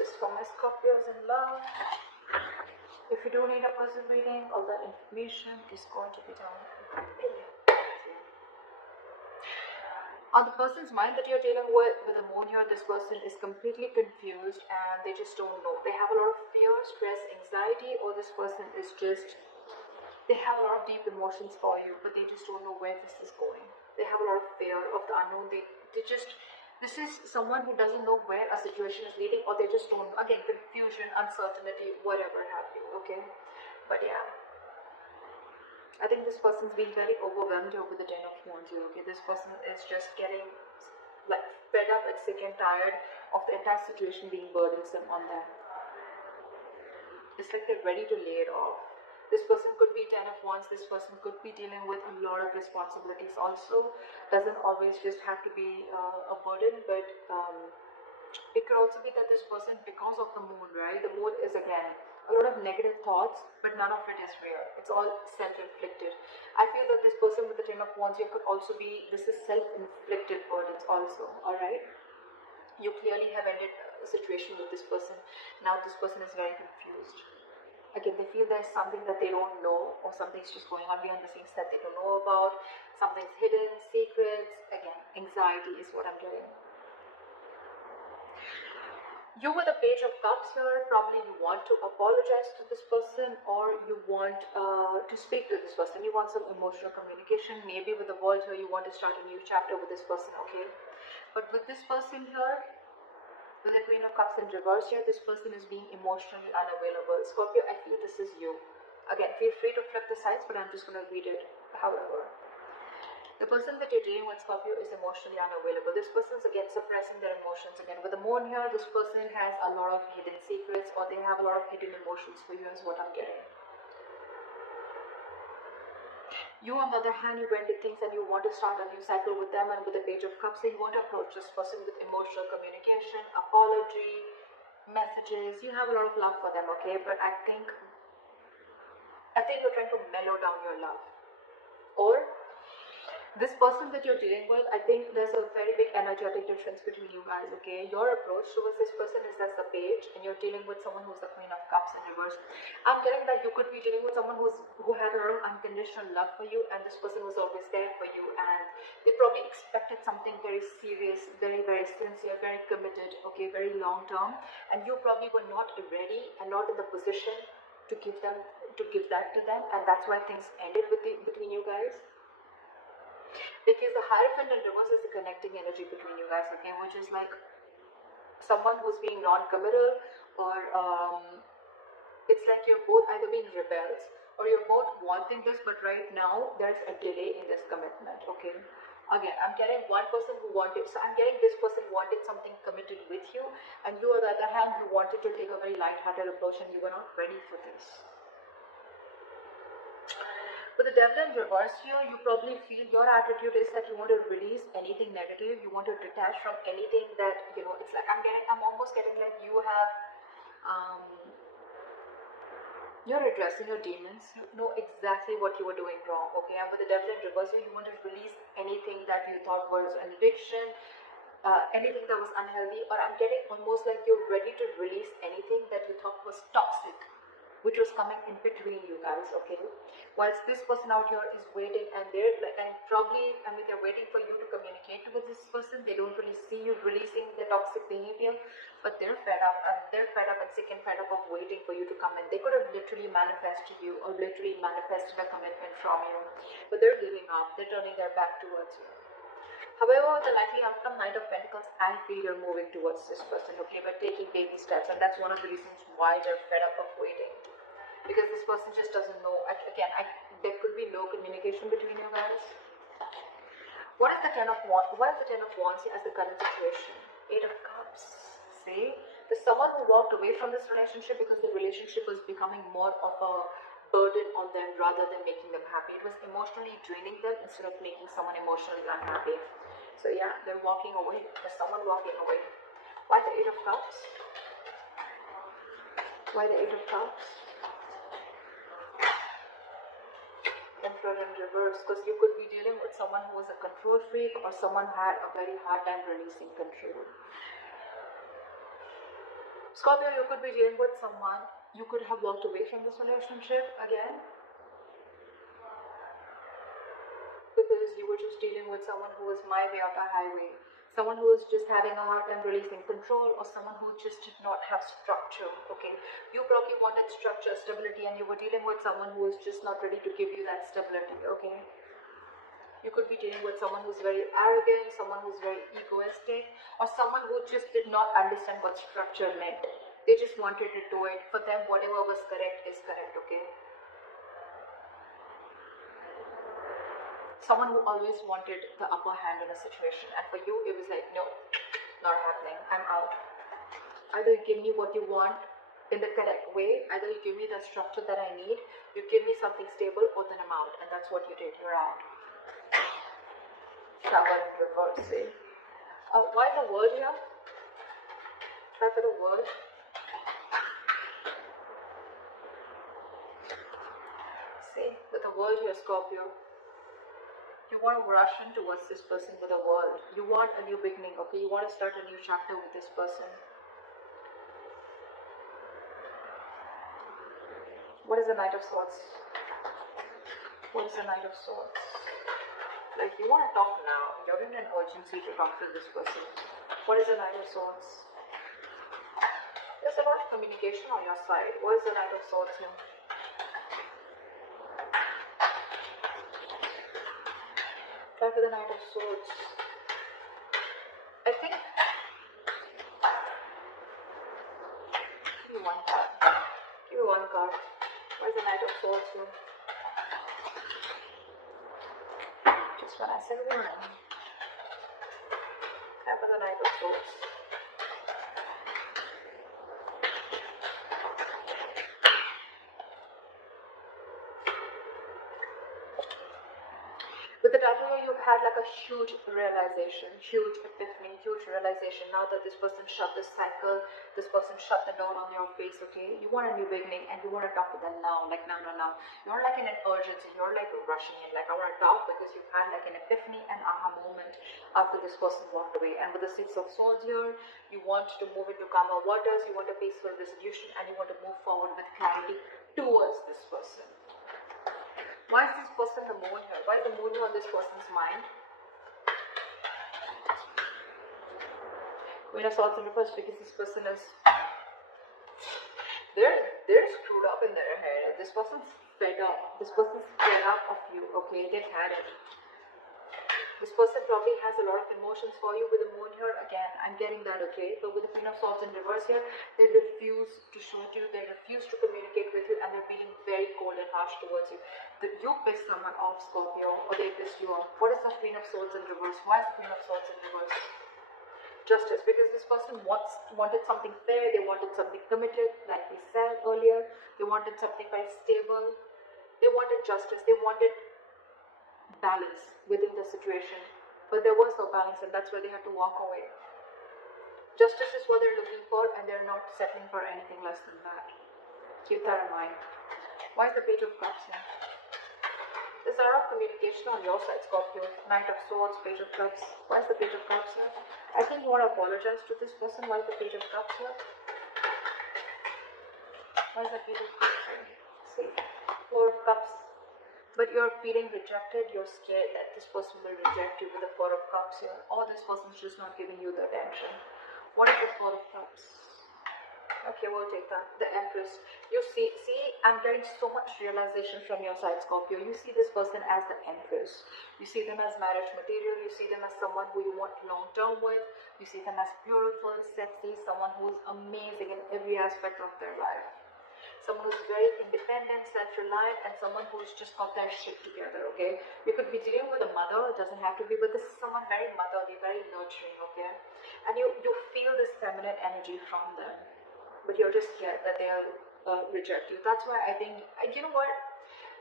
is for my Scorpios in love. If you do need a person reading, all that information is going to be down below. On the person's mind that you're dealing with the moon here, this person is completely confused and they just don't know. They have a lot of fear, stress, anxiety, or this person is just, they have a lot of deep emotions for you, but they just don't know where this is going. They have a lot of fear of the unknown. They just, this is someone who doesn't know where a situation is leading, or they just don't, again, confusion, uncertainty, whatever have you, okay? But yeah, I think this person's being very overwhelmed over the Ten of Wands here, okay? This person is just getting like fed up and sick and tired of the entire situation being burdensome on them. It's like they're ready to lay it off. This person could be Ten of Wands. This person could be dealing with a lot of responsibilities also. Doesn't always just have to be a burden, but it could also be that this person, because of the moon, right? The moon is again a lot of negative thoughts, but none of it is real. It's all self-inflicted. I feel that this person with the Ten of Wands here could also be, this is self-inflicted burdens also, alright? You clearly have ended a situation with this person. Now this person is very confused. Again, they feel there's something that they don't know, or something's just going on behind the scenes that they don't know about. Something's hidden, secrets. Again, anxiety is what I'm getting. You with the Page of Cups here, probably you want to apologize to this person, or you want to speak to this person. You want some emotional communication. Maybe with the World here, you want to start a new chapter with this person, okay? But with this person here, with the Queen of Cups in reverse here, this person is being emotionally unavailable. Scorpio, I feel this is you. Again, feel free to flip the sides, but I'm just going to read it however. The person that you're dealing with, Scorpio, is emotionally unavailable. This person's again suppressing their emotions. Again, with the moon here, this person has a lot of hidden secrets, or they have a lot of hidden emotions for you, is what I'm getting. You, on the other hand, you went with things and you want to start a new cycle with them, and with the Page of Cups, so you want to approach this person with emotional communication, apology, messages. You have a lot of love for them, okay? But I think you're trying to mellow down your love. Or this person that you're dealing with, I think there's a very big energetic difference between you guys, okay? Your approach towards this person is as the Page, and you're dealing with someone who's the Queen of Cups in reverse. I'm getting that you could be dealing with someone who had a lot of unconditional love for you, and this person was always there for you, and they probably expected something very serious, very, very sincere, very committed, okay, very long term, and you probably were not ready and not in the position to give that to them, and that's why things ended between you guys. Because the Hierophant in reverse is the connecting energy between you guys, okay, which is like someone who's being non-committal, or it's like you're both either being rebels, or you're both wanting this, but right now there's a delay in this commitment, okay? Again, I'm getting one person who wanted, so I'm getting this person wanted something committed with you, and you, on the other hand, you wanted to take a very light-hearted approach, and you were not ready for this. With the Devil in reverse here, you probably feel your attitude is that you want to release anything negative, you want to detach from anything that, you know, it's like I'm almost getting like you have, you're addressing your demons, you know exactly what you were doing wrong, okay? And with the Devil in reverse here, you want to release anything that you thought was an addiction, anything that was unhealthy, or I'm getting almost like you're ready to release anything that you thought was toxic, which was coming in between you guys, okay? Whilst this person out here is waiting, and they're like, and probably, I mean, they're waiting for you to communicate with this person. They don't really see you releasing the toxic behavior, but they're fed up, and sick and fed up of waiting for you to come in. They could have literally manifested you, or literally manifested a commitment from you, but they're giving up. They're turning their back towards you. However, the likely outcome, Knight of Pentacles, I feel you're moving towards this person, okay, but taking baby steps, and that's one of the reasons why they're fed up of waiting. Because this person just doesn't know. Again, there could be no communication between you guys. What is the Ten of Wands? What is the Ten of Wands as the current situation? Eight of Cups. See? There's someone who walked away from this relationship because the relationship was becoming more of a burden on them rather than making them happy. It was emotionally draining them instead of making someone emotionally unhappy. So yeah, they're walking away. There's someone walking away. Why the Eight of Cups? Why the Eight of Cups? Emperor in reverse, because you could be dealing with someone who was a control freak, or someone had a very hard time releasing control. Scorpio, you could be dealing with someone. You could have walked away from this relationship again because you were just dealing with someone who was my way or the highway. Someone who was just having a hard time releasing control, or someone who just did not have structure, okay? You probably wanted structure, stability, and you were dealing with someone who was just not ready to give you that stability, okay? You could be dealing with someone who's very arrogant, someone who's very egoistic, or someone who just did not understand what structure meant. They just wanted to do it. For them, whatever was correct is correct, okay? Someone who always wanted the upper hand in a situation, and for you, it was like, no, not happening, I'm out. Either you give me what you want in the correct way, either you give me the structure that I need, you give me something stable, or then I'm out. And that's what you did, you're out. Tower in reverse, see? Why the world here? Try for the world. See, with the world here, Scorpio, you want to rush in towards this person with a world. You want a new beginning, okay? You want to start a new chapter with this person. What is the Knight of Swords? What is the Knight of Swords? Like, you want to talk now. You're in an urgency to talk to this person. What is the Knight of Swords? There's a lot of communication on your side. What is the Knight of Swords here? Try for the Knight of Swords. I think... Give me one card. Give me one card. Why is the Knight of Swords here? Just when I said one. Try for the Knight of Swords. With the Tower, you've had like a huge realization, huge epiphany, huge realization. Now that this person shut this cycle, this person shut the door on your face, okay? You want a new beginning and you want to talk to them now, like now. You're like in an urgency, you're like rushing in, like I want to talk because you've had like an epiphany and aha moment after this person walked away. And with the Six of Swords here, you want to move into calmer waters, you want a peaceful resolution, and you want to move forward with clarity towards this person. Why is this person the moon here? Why is the moon here on this person's mind? Queen of Swords in reverse, because this person is... They're screwed up in their head. This person's fed up. This person's fed up of you, okay? They've had it. This person probably has a lot of emotions for you. With the moon here, again, I'm getting that, okay? But with the Queen of Swords in reverse here, they refuse to show it to you, they refuse to communicate with you, and they're being very cold and harsh towards you. You pissed someone off, Scorpio, or they pissed you off. What is the Queen of Swords in reverse? Why is the Queen of Swords in reverse? Justice, because this person wanted something fair, they wanted something committed, like we said earlier, they wanted something very stable, they wanted justice, they wanted balance within the situation, but there was no balance, and that's why they had to walk away. Justice is what they're looking for, and they're not settling for anything less than that. Keep that in mind. Why is the Page of Cups here? There's a lot of communication on your side, Scorpio. Knight of Swords, Page of Cups. Why is the Page of Cups here? I think you want to apologize to this person. Why is the Page of Cups here? Why is the Page of Cups here? See, Four of Cups. But you're feeling rejected, you're scared that this person will reject you with the Four of Cups here, or this person's just not giving you the attention. What is the Four of Cups? Okay, we'll take that. The Empress. You see, I'm getting so much realization from your side, Scorpio. You see this person as the Empress. You see them as marriage material. You see them as someone who you want long-term with. You see them as beautiful, sexy, someone who's amazing in every aspect of their life. Someone who's very independent, self-reliant, and someone who's just got their shit together, okay? You could be dealing with a mother, it doesn't have to be, but this is someone very motherly, very nurturing, okay? And you feel this feminine energy from them, but you're just scared that they'll reject you. That's why I think, you know what?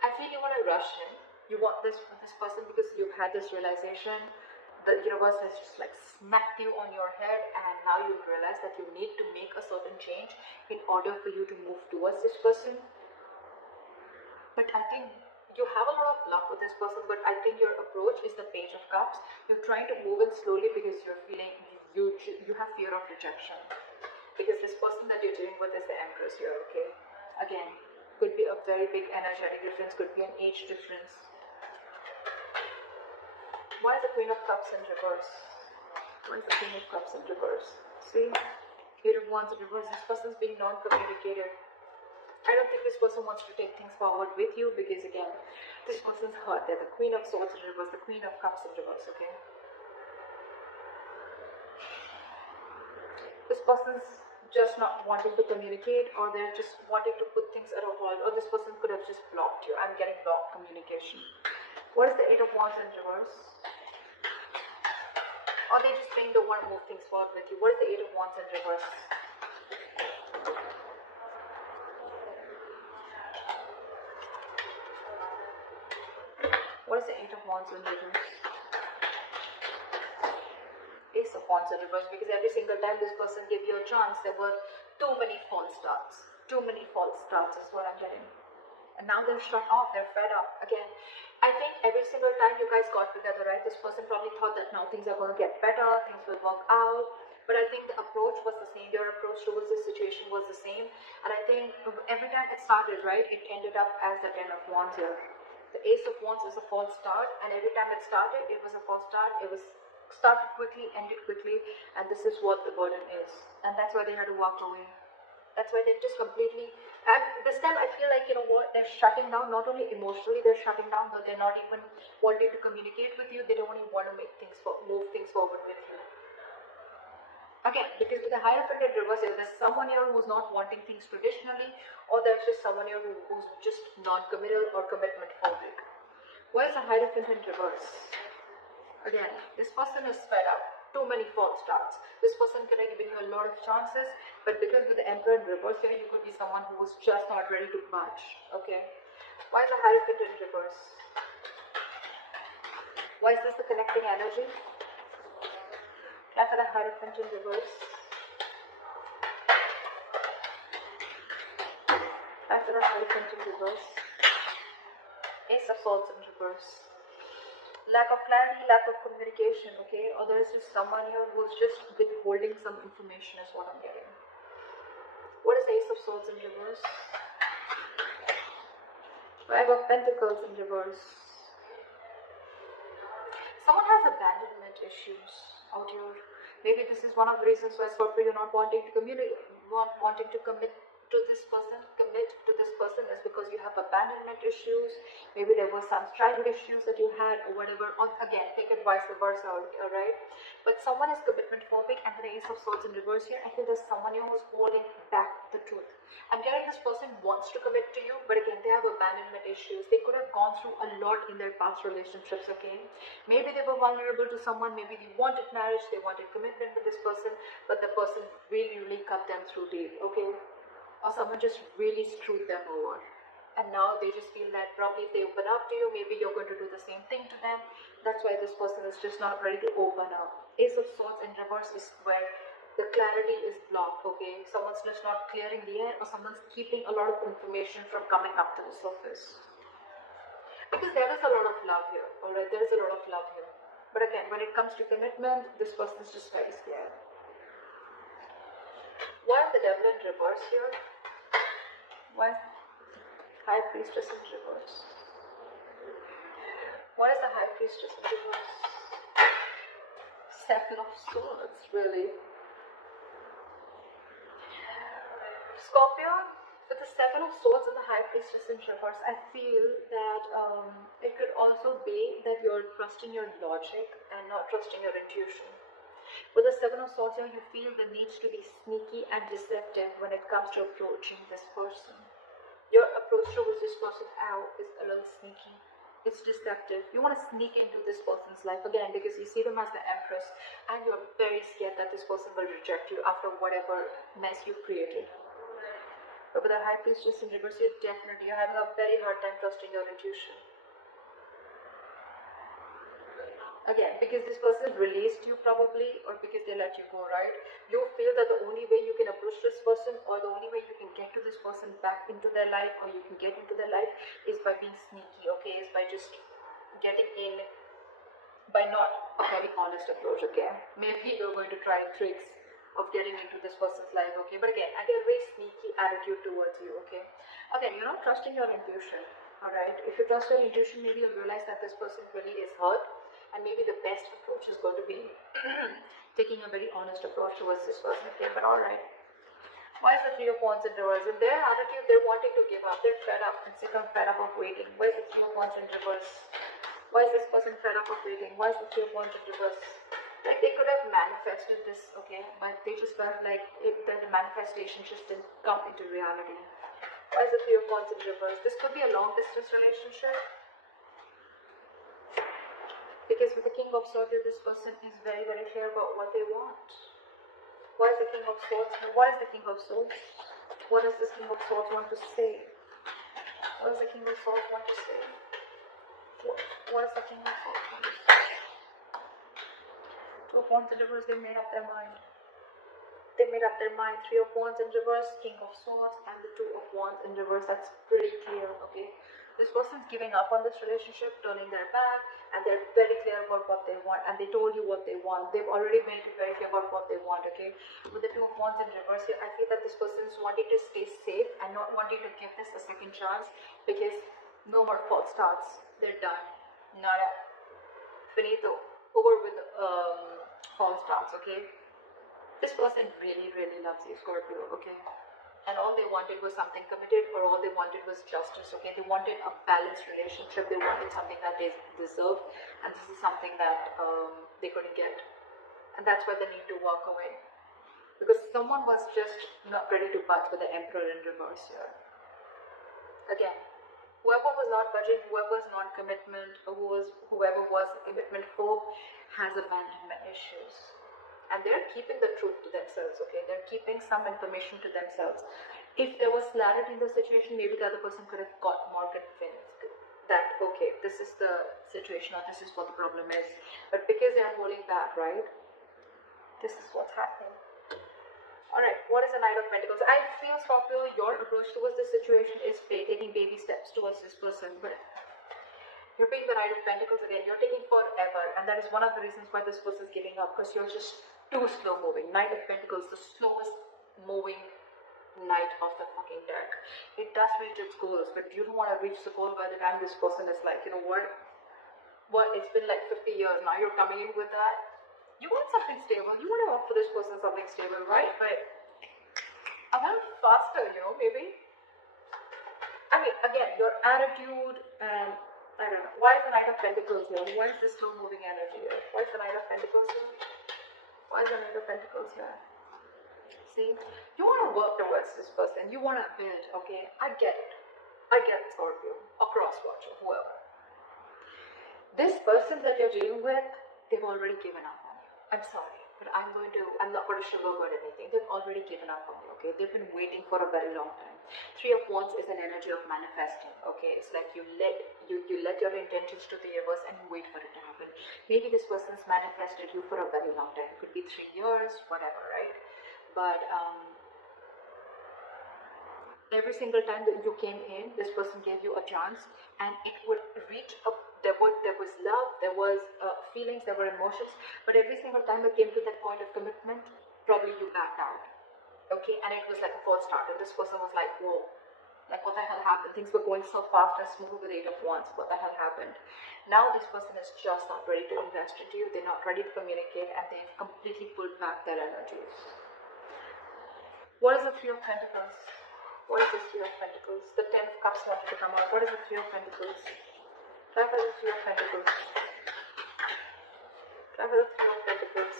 I feel you want to rush in. You want this for this person because you've had this realization. The universe has just like smacked you on your head, and now you realize that you need to make a certain change in order for you to move towards this person. But I think you have a lot of luck with this person, but I think your approach is the Page of Cups. You're trying to move it slowly because you're feeling you have fear of rejection. because this person that you're dealing with is the Empress here, okay? Again, could be a very big energetic difference, could be an age difference. Why is the Queen of Cups in reverse? Why is the Queen of Cups in reverse? See? Eight of Wands in reverse. This person's being non-communicative. I don't think this person wants to take things forward with you because, again, this person's hurt. They're the Queen of Swords in reverse, the Queen of Cups in reverse, okay? This person's just not wanting to communicate, or they're just wanting to put things at a halt, or this person could have just blocked you. I'm getting blocked communication. What is the Eight of Wands in reverse? Or they just think don't want to move things forward with you. What is the Eight of Wands in reverse? What is the Eight of Wands in reverse? Ace of Wands in reverse, because every single time this person gave you a chance, there were too many false starts. Too many false starts is what I'm getting. And now they're shut off, they're fed up. Again, I think every single time you guys got together, right, this person probably thought that now things are going to get better, things will work out. But I think the approach was the same, your approach towards this situation was the same. And I think every time it started, right, it ended up as the Ten of Wands here. The Ace of Wands is a false start, and every time it started, it was a false start. It was started quickly, ended quickly, and this is what the burden is. And that's why they had to walk away. That's why they're just completely, and this time I feel like, you know what, they're shutting down, not only emotionally they're shutting down, but they're not even wanting to communicate with you. They don't even want to make things, move things forward with you. Again, because with the Hierophant in reverse, there's someone here who's not wanting things traditionally, or there's just someone here who's just non-committal or commitment phobic. What is the Hierophant in reverse? Again, this person is fed up. Too many false starts. This person could have given you a lot of chances, but because with the Emperor in reverse here, you could be someone who was just not ready to match. Okay. Why is the Hierophant in reverse? Why is this the connecting energy? After the Hierophant in reverse. After the Hierophant in reverse. Ace of Swords in reverse. Lack of clarity, lack of communication, okay? Or there is just someone here who's just withholding some information is what I'm getting. What is Ace of Swords in reverse? Five of Pentacles in reverse. Someone has abandonment issues out here. Maybe this is one of the reasons why Scorpio, you're not wanting to communicate, not wanting to commit to this person, is because you have abandonment issues. Maybe there were some child issues that you had or whatever. Or again, take it vice versa, alright? But someone is commitment phobic, and the Ace of Swords in reverse here, I feel there's someone here who's holding back the truth. I'm getting this person wants to commit to you, but again, they have abandonment issues. They could have gone through a lot in their past relationships, okay? Maybe they were vulnerable to someone, maybe they wanted marriage, they wanted commitment with this person, but the person really cut them through deep, okay? Or someone just really screwed them over. And now they just feel that probably if they open up to you, maybe you're going to do the same thing to them. That's why this person is just not ready to open up. Ace of Swords in reverse is where the clarity is blocked, okay? Someone's just not clearing the air, or someone's keeping a lot of information from coming up to the surface. Because there is a lot of love here, alright? There is a lot of love here. But again, when it comes to commitment, this person is just very scared. Why is the Devil in reverse here? Why is High Priestess in reverse? What is the High Priestess in reverse? Seven of Swords, really. Scorpio, with the Seven of Swords and the High Priestess in reverse, I feel that it could also be that you're trusting your logic and not trusting your intuition. With the Seven of Swords here, you feel the need to be sneaky and deceptive when it comes to approaching this person. Your approach towards this person is a little sneaky. It's deceptive. You want to sneak into this person's life again because you see them as the Empress, and you're very scared that this person will reject you after whatever mess you've created. But with the High Priestess in reverse, you're having a very hard time trusting your intuition. Again, because this person released you probably, or because they let you go, right? You feel that the only way you can approach this person, or the only way you can get to this person back into their life, or you can get into their life, is by being sneaky, okay? Is by just getting in, by not a very honest approach, okay? Maybe you're going to try tricks of getting into this person's life, okay? But again, I get a very sneaky attitude towards you, okay? Again, you're not trusting your intuition, alright? If you trust your intuition, maybe you'll realize that this person really is hurt, and maybe the best approach is going to be taking a very honest approach towards this person, okay? But alright. Why is the Three of Wands in reverse? In their attitude, they're wanting to give up. They're fed up and sick and fed up of waiting. Why is the Three of Wands in reverse? Why is this person fed up of waiting? Why is the Three of Wands in reverse? Like they could have manifested this, okay, but they just felt like the manifestation just didn't come into reality. Why is the Three of Wands in reverse? This could be a long distance relationship. Because with the King of Swords, this person is very, very clear about what they want. Why is the King of Swords? What is the King of Swords? What does this King of Swords want to say? What does the King of Swords want to say? What does the King of Swords want to say? Two of Wands in reverse, they made up their mind. They made up their mind. Three of Wands in reverse, King of Swords, and the Two of Wands in reverse. That's pretty clear, okay? This person's giving up on this relationship, turning their back, and they're very clear about what they want, and they told you what they want. They've already made it very clear about what they want, okay? With the Two of Wands in reverse here, I feel that this person is wanting to stay safe and not wanting to give this a second chance, because no more false starts. They're done. Nada. Finito. Over with false starts, okay? This person really, really loves you, Scorpio, okay? And all they wanted was something committed, or all they wanted was justice, okay? They wanted a balanced relationship. They wanted something that they deserve, and this is something that they couldn't get. And that's why they need to walk away. Because someone was just not ready to budge with the Emperor in reverse here. Again, whoever was not budging, whoever was not commitment, or whoever was commitment phobe has abandonment issues. And they're keeping the truth to themselves, okay? They're keeping some information to themselves. If there was clarity in the situation, maybe the other person could have got more convinced that, okay, this is the situation, or this is what the problem is. But because they are holding back, right? This is what's happening. Alright, what is the Knight of Pentacles? I feel, Scorpio, your approach towards this situation is taking baby steps towards this person. But you're being the Knight of Pentacles again. You're taking forever. And that is one of the reasons why this person is giving up. Because you're just too slow moving. Knight of Pentacles, the slowest moving knight of the fucking deck. It does reach its goals, but you don't want to reach the goal by the time this person is like, you know what? It's been like 50 years now. You're coming in with that. You want something stable. You want to offer this person something stable, right? But I want faster, you know, maybe. I mean, again, your attitude and I don't know. Why is the Knight of Pentacles here? Why is this slow moving energy here? Why is the Knight of Pentacles here? Why is the Knight of Pentacles here? See, you want to work towards this person. You want to build, okay? I get it. I get it, Scorpio. Or Crosswatcher, whoever. This person that you're dealing with, they've already given up on you. I'm sorry, but I'm not going to sugarcoat anything. They've already given up on you, okay? They've been waiting for a very long time. Three of Wands is an energy of manifesting, okay? It's like you let your intentions to the universe and you wait for it to happen. Maybe this person's manifested you for a very long time. It could be 3 years, whatever, right? But every single time that you came in, this person gave you a chance, and it would reach up. There was love, there was feelings, there were emotions, but every single time it came to that point of commitment, probably you backed out. Okay, and it was like a false start, and this person was like, whoa, like what the hell happened? Things were going so fast and smooth with 8 of Wands. What the hell happened? Now this person is just not ready to invest into you. They're not ready to communicate, and they've completely pulled back their energies. What is the Three of Pentacles? What is the Three of Pentacles? The 10 of Cups wanted to come out. What is the Three of Pentacles? Try for the Three of Pentacles. Try for the Three of Pentacles.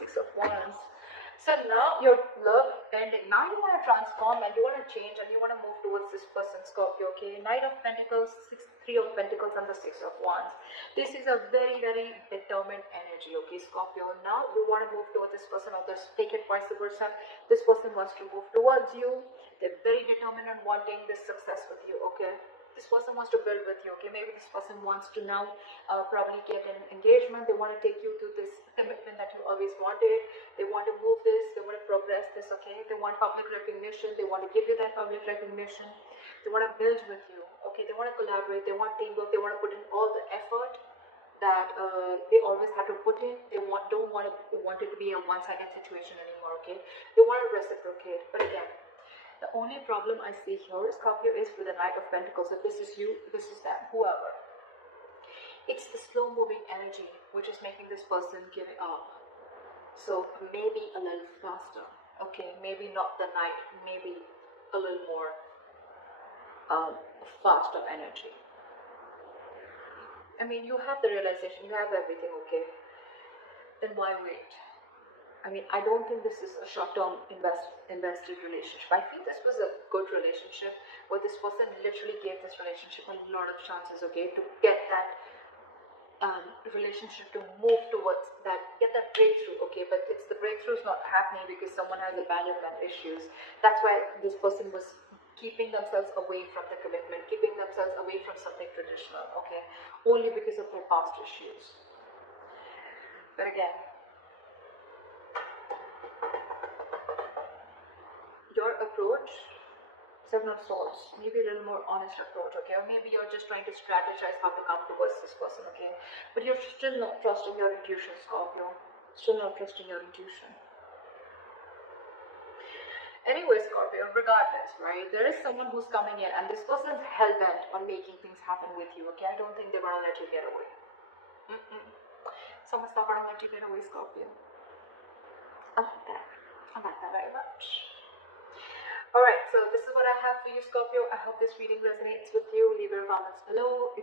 6 of Wands. So now your love ending. Now you want to transform and you want to change and you want to move towards this person, Scorpio, okay? Knight of Pentacles, 3 of Pentacles, and the 6 of Wands. This is a very, very determined energy, okay, Scorpio? Now you want to move towards this person, or just take it vice versa. This person wants to move towards you. They're very determined on wanting this success with you, okay? This person wants to build with you, okay? Maybe this person wants to now probably get an engagement. They want to take you to this commitment that you always wanted. They want to move this. They want to progress this, okay? They want public recognition. They want to give you that public recognition. They want to build with you, okay? They want to collaborate. They want teamwork. They want to put in all the effort that they always have to put in. They don't want it to be a one-sided situation anymore, okay? They want to reciprocate. But again, the only problem I see here, Scorpio, is with the Knight of Pentacles. If this is you, this is them, whoever. It's the slow-moving energy which is making this person give it up. So maybe a little faster, okay? Maybe not the Knight, maybe a little more faster energy. I mean, you have the realization, you have everything, okay? Then why wait? I mean, I don't think this is a short-term invested relationship. I feel this was a good relationship where this person literally gave this relationship a lot of chances, okay, to get that relationship to move towards that, get that breakthrough, okay? But it's the breakthrough's not happening because someone has abandonment issues. That's why this person was keeping themselves away from the commitment, keeping themselves away from something traditional, okay? Only because of their past issues. But again, your approach, Seven of Swords, maybe a little more honest approach, okay? Or maybe you're just trying to strategize how to come towards this person, okay? But you're still not trusting your intuition, Scorpio. Still not trusting your intuition. Anyway, Scorpio, regardless, right? There is someone who's coming in and this person's hell-bent on making things happen with you, okay? I don't think they're gonna let you get away. Someone's not gonna let you get away, Scorpio. I like that. I like that very much. Alright, so this is what I have for you, Scorpio. I hope this reading resonates with you. Leave your comments below.